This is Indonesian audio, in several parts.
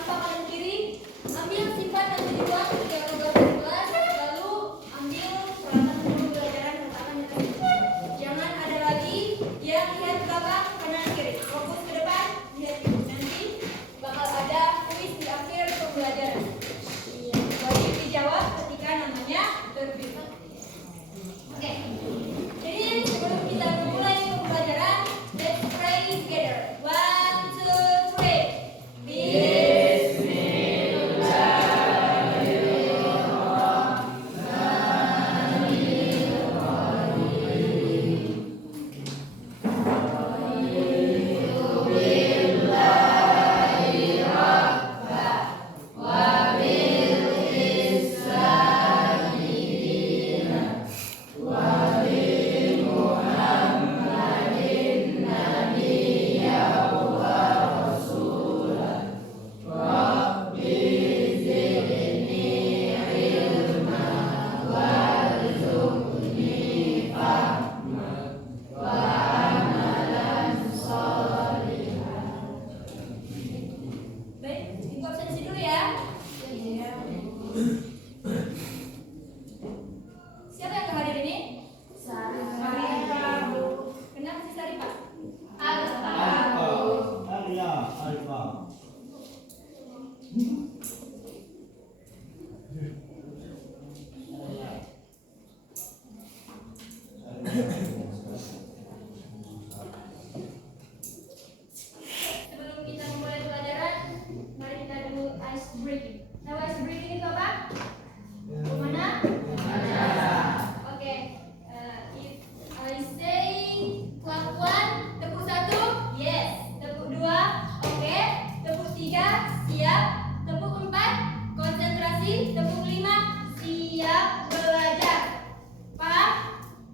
tanpa kanan kiri. Ambil simpan dan tujuan ketika keluar dari kelas. Lalu ambil peralatan buku pelajaran dan letakkan di tas buku. Jangan ada lagi yang lihat belakang kanan kiri. Fokus ke depan, lihat ibu. Nanti bakal ada kuis di akhir pembelajaran. Wajib dijawab ketika namanya terbit. Oke. Jadi sebelum kita memulai pembelajaran, let's pray together. 1, 2, 3. Sebelum kita memulai pelajaran, mari kita dulu ice breaking. Tahu ice breaking itu apa? Mana? Oke. If I say clap 1, tepuk 1, yes. Tepuk 2, oke. Tepuk 3, siap. Tepuk 4, konsentrasi. Tepuk 5, siap belajar. Paham?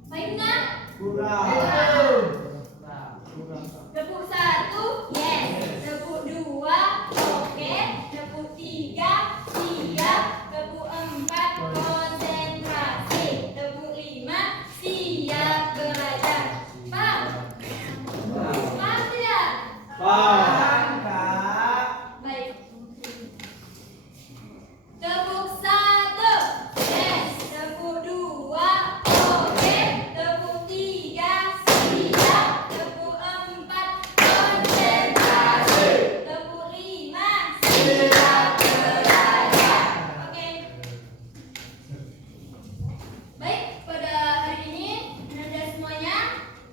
Baik kan? Kurang. Tepuk 1, yes. Tepuk 2, oke. Tepuk 3, siap. Tepuk 4, konsentrasi. Tepuk 5, siap belajar. Paham? Paham tidak? Paham, Kak. Baik. Tepuk 1, yes. Tepuk 2, oke. Tepuk 3, siap. Tepuk 4, konsentrasi. Tepuk 5, siap belajar. Oke. Baik, pada hari ini Anda semuanya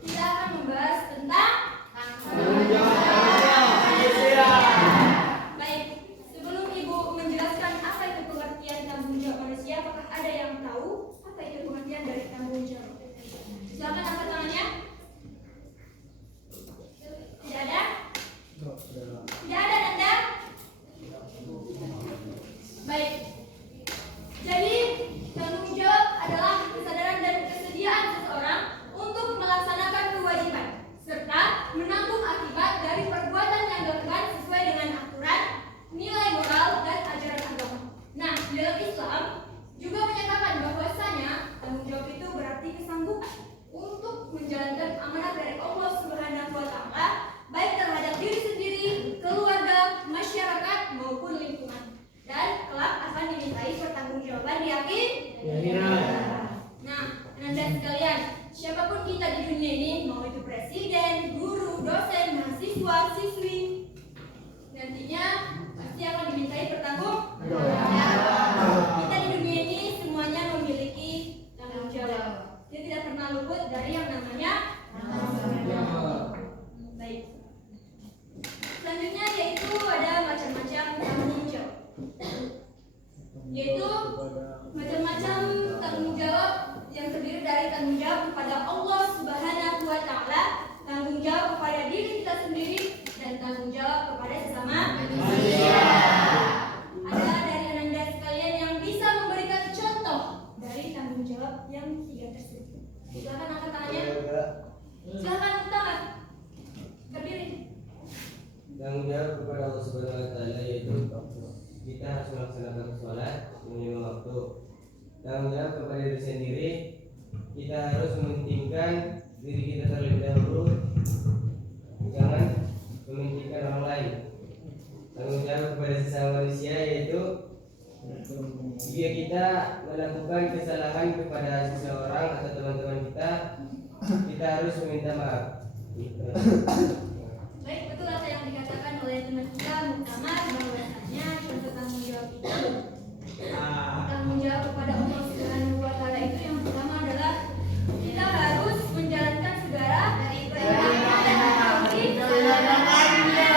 kita akan membahas tentang Tanggung jawab manusia. Baik, sebelum Ibu menjelaskan apa itu pengertian tanggung jawab manusia, apakah ada yang tahu apa itu pengertian dari tanggung jawab? Silakan angkat tangannya. Tidak ada? Tidak ada, Anda? Baik. Jadi, tanggung jawab adalah kesadaran dan kesediaan seseorang untuk melaksanakan kewajiban serta menanggung akibat dari perbuatan yang dilakukan sesuai dengan aturan, nilai moral, dan ajaran agama. Nah, dalam Islam juga menyatakan bahwasanya tanggung jawab itu berarti kesanggupan untuk menjalankan amanah dari Allah Subhanahu wa Ta'ala, baik terhadap diri sendiri, keluarga, masyarakat maupun lingkungan, dan kelak akan dimintai pertanggungjawaban di akhir. Nah, Anda sekalian, siapapun kita di dunia ini, mau itu presiden, guru, dosen, mahasiswa, siswi, nantinya pasti akan dimintai pertanggungjawaban. Kita di dunia ini semuanya memiliki tanggung jawab. Dia tidak pernah luput dari yang namanya tanggung jawab. Baik. Selanjutnya yaitu ada macam-macam tanggung jawab. Yaitu macam-macam tanggung jawab yang terdiri dari tanggung jawab kepada Allah Subhanahu wa Ta'ala, tanggung jawab kepada diri kita sendiri, dan tanggung jawab kepada sesama manusia. Ada dari Anda sekalian yang bisa memberikan contoh dari tanggung jawab yang 3 tersebut. Silakan angkat tangannya. Silakan tangan. Berdiri. Tanggung jawab kepada Allah Subhanahu wa Ta'ala yaitu kita harus melaksanakan sholat lima waktu. Tanggung jawab kepada diri sendiri, kita harus mementingkan diri kita terlebih dahulu, jangan mementingkan orang lain. Tanggung jawab kepada sesama Jika kita melakukan kesalahan kepada seseorang atau teman-teman kita, kita harus meminta maaf. Baik, betul apa yang dikatakan oleh teman kita Muktamar, bahwasanya contoh tanggung jawab itu tanggung jawab kepada Allah Subhanahu wa Ta'ala itu yang pertama adalah kita harus menjalankan segala perintah dan larangannya.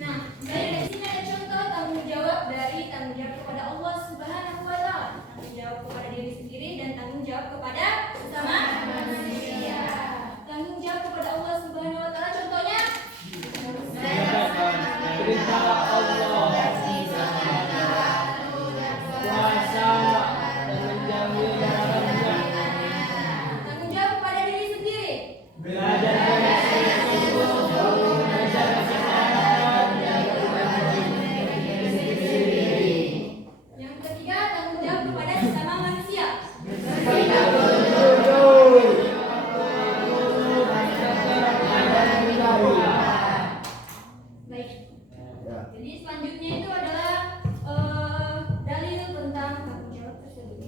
Nah, dari sini ada contoh tanggung jawab kepada Allah Subhanahu wa Ta'ala, tanggung jawab kepada diri sendiri dan tanggung jawab kepada sesama manusia. Tanggung jawab kepada Allah Subhanahu wa Ta'ala contohnya Perintah Allah, puasa dan menjauhi larangannya. tanggung jawab kepada diri sendiri. Belajar dari Rasulullah, menjaga kesehatan dan Yang ketiga, tanggung jawab kepada sesama manusia. Baik. Jadi selanjutnya itu adalah dalil tentang tanggung jawab tersebut.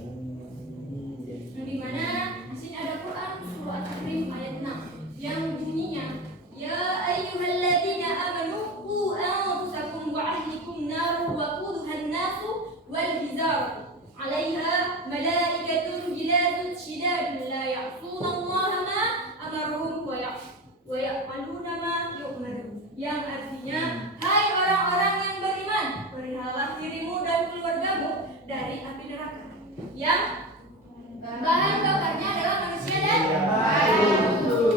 Di mana di sini ada Quran surah Al-Tahrim ayat 6 yang bunyinya ya ayyuhalladzina amanu qu anfusakum wa ahlikum nar wa quduha an-nas wal hizar 'alaiha malaikatun giladun shidadun la ya'suna Allah ma amarahum wa ya'maluna ma yu'marun, yang artinya hai orang-orang yang beriman, peliharalah dirimu dan keluargamu dari api neraka yang bahan bakarnya adalah manusia dan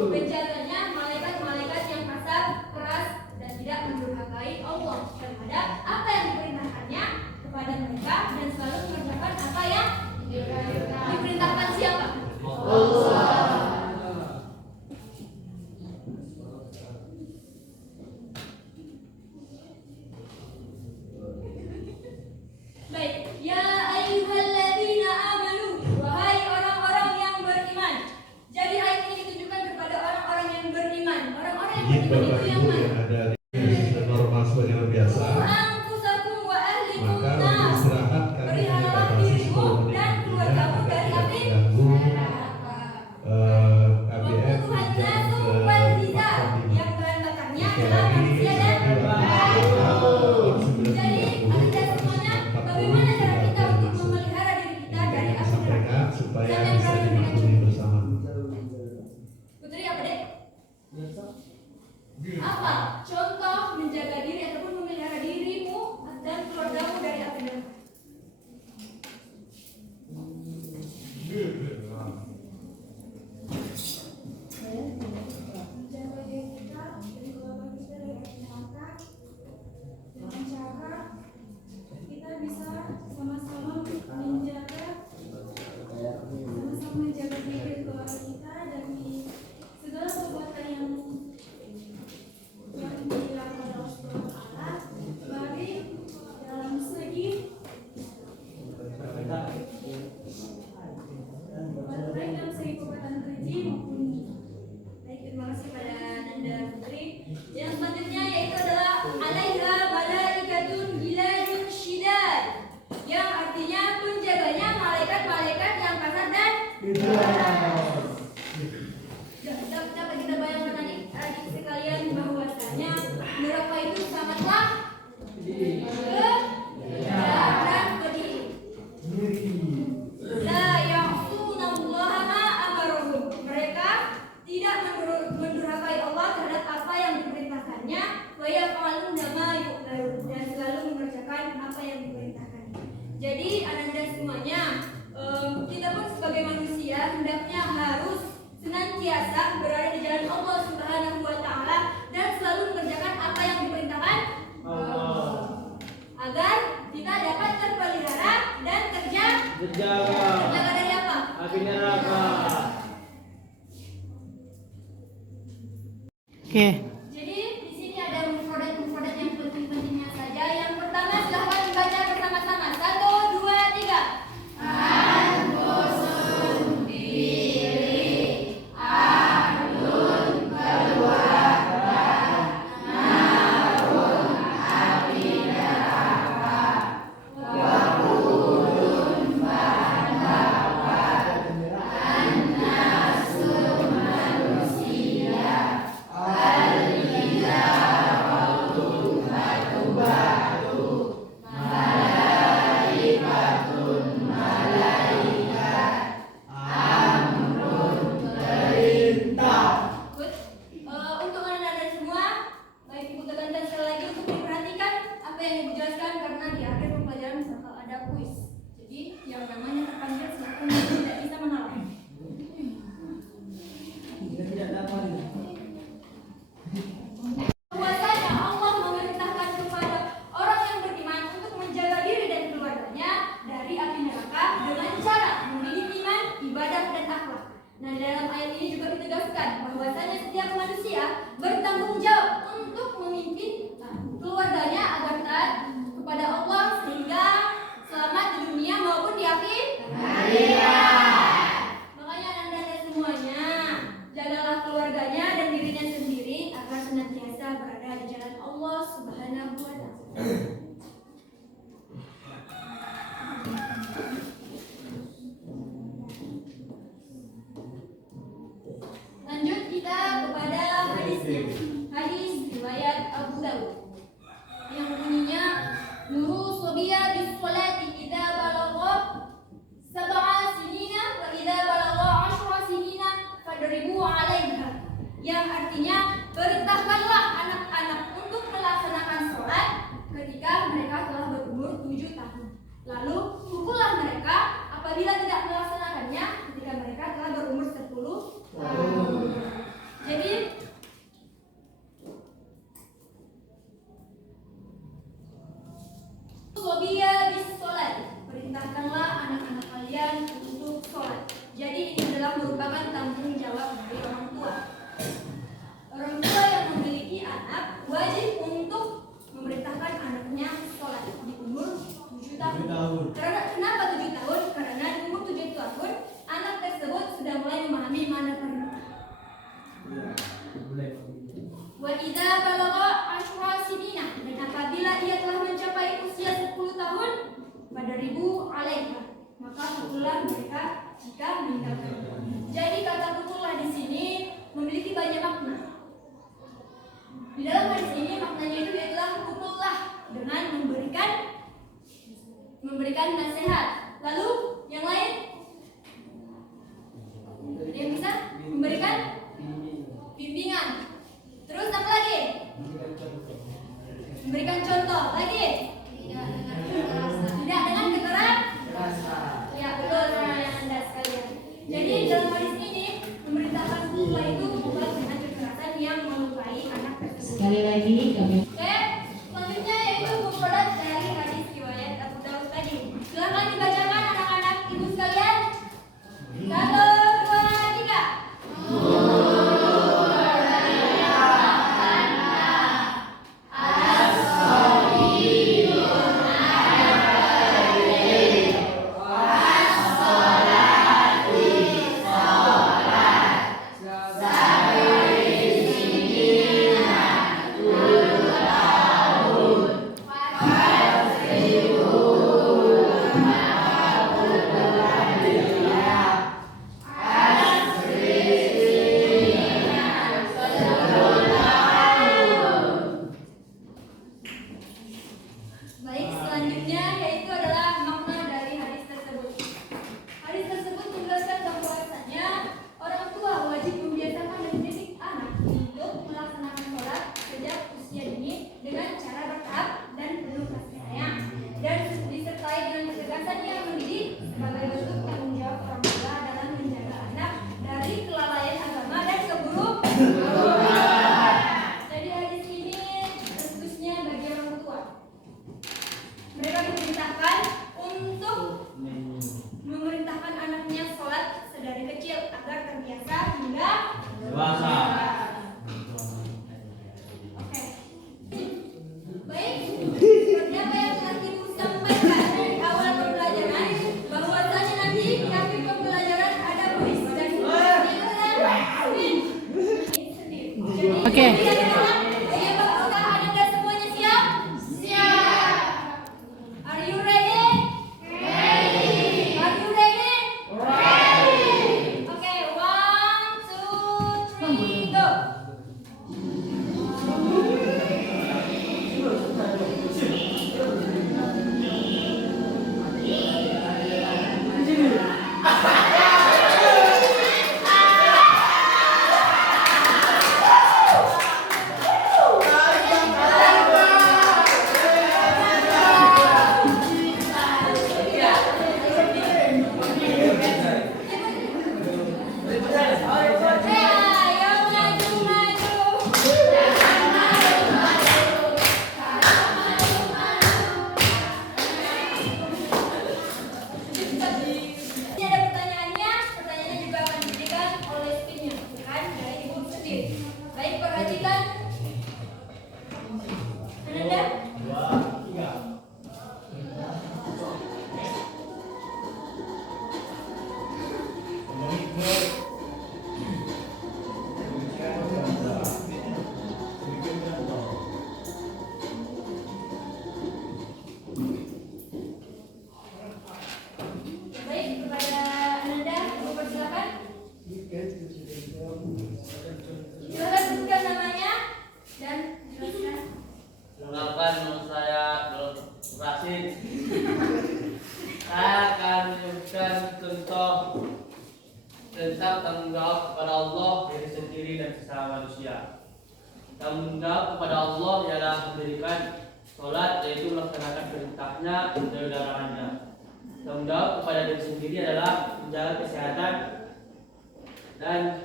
penjaganya malaikat-malaikat yang kasar, keras dan tidak mendurhakai Allah terhadap apa yang diperintahkannya kepada mereka dan selalu mengerjakan apa yang diperintahkan siapa? Allah. Baik, ya ayyuhalladzina amanu, wahai orang-orang yang beriman. Jadi ayat ini ditujukan kepada orang-orang yang beriman. Orang-orang yang Izin beriman Bapak itu yang Ibu mana? yang ada di normal sebagai biasa, Anfusakum wa ahlikum maka untuk nar. istirahat kami Peliharalah batasi dirimu 10 menit dan nantinya keluargamu agar dari tidak api mengganggu KBM Waquduhan di jam nasu wal hizar, 4.5. yang bahan bakarnya Sekali adalah lagi, manusia dan jadi anda semuanya, bagaimana cara kita untuk memelihara diri kita dari api neraka? sampaikan supaya Siapa yang bisa berani dimaklumi bersama. Putri apa dek? Apa contoh menjaga diri ataupun memelihara dirimu dan keluargamu dari api neraka? Menjaga diri kita dan keluarga kita dari api neraka dengan cara kita bisa sama-sama menjaga diri keluarga kita dari segala perbuatan yang dilakukan oleh Allah Subhanahu wa Ta'ala, baik dalam segi perbuatan keji maupun baik. Terima kasih pada Nanda Putri. Yang selanjutnya yaitu adalah alaiha malaikatun giladun shidad, yang artinya penjaganya malaikat-malaikat yang kasar dan dapat kita bayangkan adik sekalian bahwasanya neraka itu sangatlah dan pedih. La ya'sunallaha ma amarahum, mereka tidak mendurhakai Allah terhadap apa yang diperintahkannya, wa yaf'aluna ma yu'marun, dan selalu mengerjakan apa yang diperintahkannya. Jadi ananda semuanya, kita pun sebagai manusia hendaknya harus senantiasa berada di jalan Allah Subhanahu wa Ta'ala dan selalu mengerjakan apa yang diperintahkan Allah, agar kita dapat terpelihara dan terjaga dari apa? api neraka. Oke. Jadi di sini ada mufradat yang penting-pentingnya saja. Yang pertama silahkan baca bersama-sama. 1, 2, 3. Anfusun diri, ahlun keluarga, narun api neraka. Bahwasanya Allah memerintahkan kepada orang yang beriman untuk menjaga diri dan keluarganya dari api neraka dengan cara memilih iman, ibadah, dan akhlak. Nah, di dalam ayat ini juga ditegaskan bahwasanya setiap manusia bertanggung jawab untuk memimpin keluarganya agar taat kepada Allah sehingga selamat di dunia maupun di akhirat. Makanya anda semuanya jagalah keluarganya dan dirinya sendiri agar senantiasa berada di jalan Allah Subhanahu wa Ta'ala. Lanjut kita kepada hadisnya. Hadis riwayat Abu Dawud yang bunyinya nuru sobiya bis sholati idza balagha sab'a sinina wa idza balagha 10 sinina fadribu 'alaiha, yang artinya perintahkanlah anak-anak untuk melaksanakan sholat ketika mereka telah berumur 7 tahun. Lalu pukullah mereka apabila tidak melaksanakannya ketika mereka telah berumur 10 tahun. Jadi sobiya bis sholat, perintahkanlah anak-anak kalian untuk sholat. Jadi ini adalah merupakan tanggung jawab dari orang tua. Orang tua yang memiliki anak wajib untuk memerintahkan anaknya sholat di umur 7 tahun. Karena kenapa 7 tahun? Karena di umur 7 tahun anak tersebut sudah mulai memahami mana perintah. Wa idza balagha 10 sinina, dan apabila ia telah mencapai usia 10 tahun, fadribu 'alaiha, maka pukullah mereka jika meninggalkan. Jadi kata pukullah di sini memiliki banyak makna. Di dalam hadis ini maknanya itu adalah pukullah dengan memberikan nasihat. Lalu yang lain yang bisa memberikan bimbingan. Terus apa lagi? Memberikan contoh. Lagi? Tidak dengan kekerasan. Ya betul Anda sekalian. Jadi dalam hadis ini memerintahkan pukul itu bukan dengan kekerasan yang melukai anak tersebut. Sekali lagi kami Oke, selanjutnya yaitu mufradat dari hadis riwayat Abu Dawud tadi. Silakan dibacakan anak-anak ibu sekalian. 1, 2, 3. Baik, selanjutnya yaitu adalah makna dari hadis tersebut. Hadis tersebut menjelaskan bahwasanya orang tua wajib membiasakan dan mendidik anak untuk melaksanakan sholat sejak usia dini dengan cara bertahap dan penuh kasih sayang, dan disertai dengan ketegasan yang mendidik sebagai bentuk tanggung jawab orang tua dalam menjaga anak dari kelalaian agama dan keburukan. Jadi hadis ini khususnya bagi orang tua. Mereka diperintahkan untuk memerintahkan anaknya sholat sedari kecil agar terbiasa hingga Dewasa. Oke. Baik. Seperti apa yang telah Ibu sampaikan dari awal pembelajaran, bahwasanya nanti di akhir pembelajaran ada kuis dan Oke. Apakah Anda semuanya siap? Siap. Are you ready? Ready. Are you ready? Ready. Okay, 1, 2, 3, go. sesama manusia. Tanggung jawab kepada Allah ialah mendirikan sholat, yaitu melaksanakan perintahnya dan menjauhi larangannya. Tanggung jawab kepada diri sendiri adalah menjaga kesehatan dan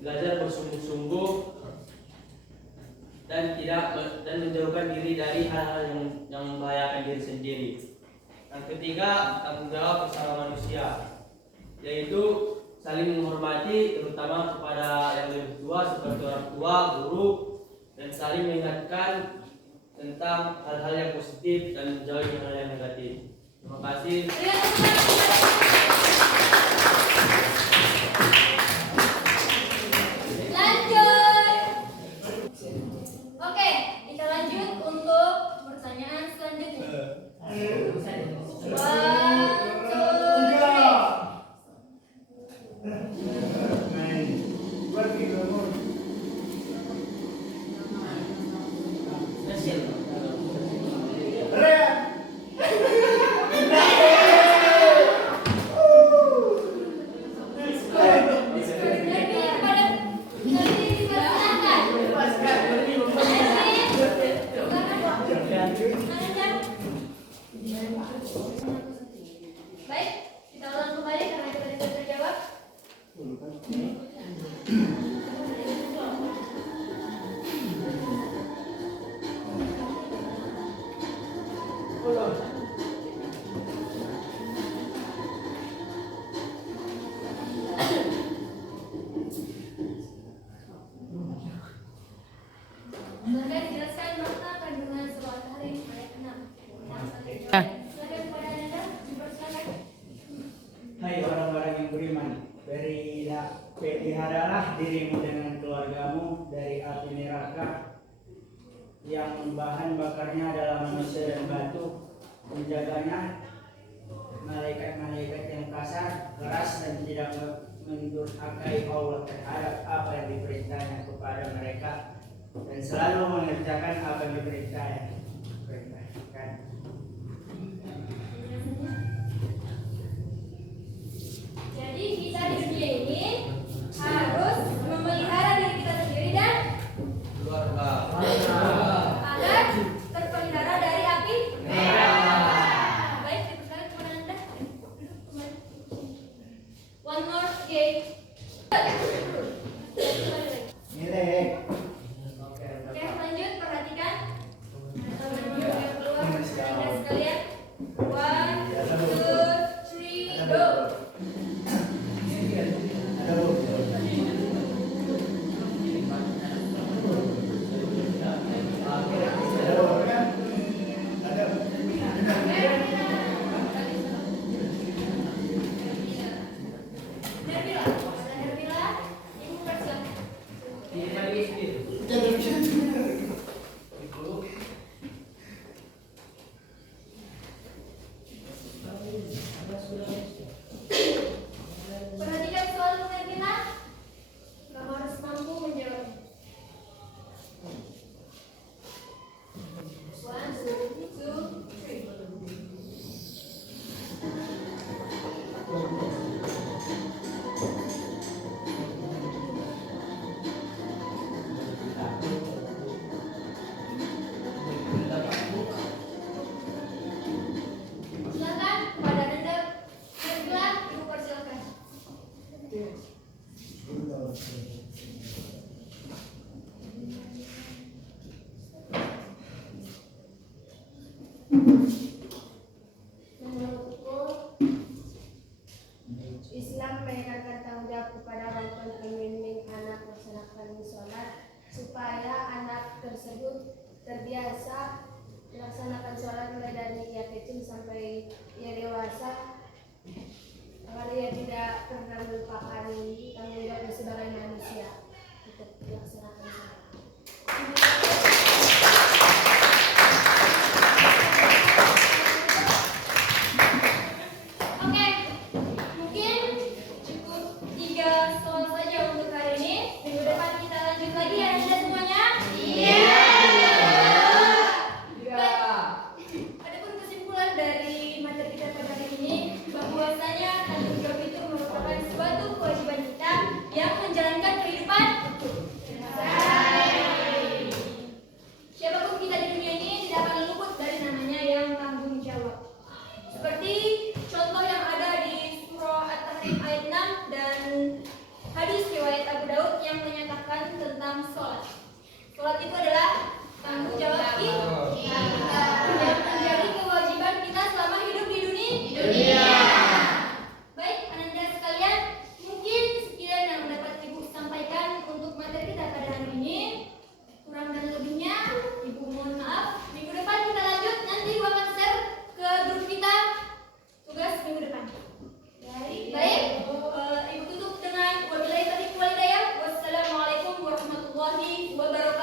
belajar bersungguh-sungguh dan menjauhkan diri dari hal-hal yang membahayakan diri sendiri. Yang ketiga, tanggung jawab bersama manusia, yaitu saling menghormati, terutama kepada yang lebih tua seperti orang tua, guru, dan saling mengingatkan tentang hal-hal yang positif dan menjauhi hal yang negatif. Terima kasih. Lanjut. Oke, kita lanjut untuk pertanyaan selanjutnya. One, two, three. Baik, kita ulang kembali karena kita tidak terjawab. Silakan dijelaskan makna kandungan sholat hari ayat 6. Silakan kepada Anda, dipersilakan. Hai orang-orang yang beriman, peliharalah dirimu dengan keluargamu dari api neraka yang bahan bakarnya adalah manusia dan batu. Menjaganya malaikat-malaikat yang kasar, keras dan tidak mendurhakai Allah terhadap apa yang diperintahnya kepada mereka dan selalu mengerjakan apa yang diperintahkan. Jadi kita di dunia ini harus memelihara diri kita sendiri dan Keluarga. agar terpelihara dari api neraka. Baik, dipersilakan kepada Anda. One more game. Nilai. Oke, lanjut, perhatikan. Teman-teman yang keluar, Anda sekalian. One, two, three, go. Nabila, Nabila, Ibu persilakan. Perhatikan soal Nabila. Kamu harus mampu menjawab. One, two, three. Silakan kepada Anda. Nabila, Ibu persilakan. Menurutku, Islam menegakkan tanggung jawab kepada orang tua untuk membimbing anak melaksanakan sholat supaya anak tersebut terbiasa melaksanakan sholat mulai dari ia kecil sampai ia dewasa, agar ia tidak pernah melupakan tanggung jawabnya sebagai manusia untuk melaksanakan sholat. Oke, mungkin cukup 3 soal saja untuk hari ini. Minggu depan kita lanjut lagi ya Anda semuanya. Iya. Adapun kesimpulan dari materi kita pada hari ini, bahwasanya tanggung jawab itu merupakan suatu kewajiban kita yang menjalankan kehidupan Sholat itu adalah tanggung jawab kita yang menjadi kewajiban kita selama hidup di dunia. Baik, ananda sekalian, mungkin sekian yang dapat Ibu sampaikan untuk materi kita pada hari ini. Kurang dan lebihnya, Ibu mohon maaf. Minggu depan kita lanjut, nanti Ibu akan share ke grup kita tugas minggu depan. Baik, Ibu tutup dengan wabillahi taufiq wal hidayah. Wassalamualaikum warahmatullahi wabarakatuh.